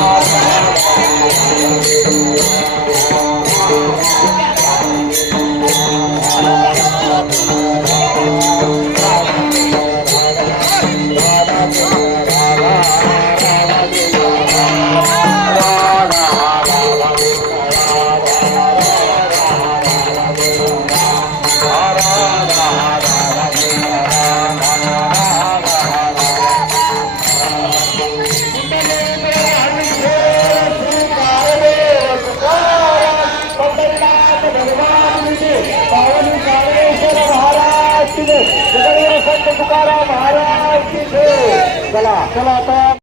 Música Tukaram Maharaj चला चला आता.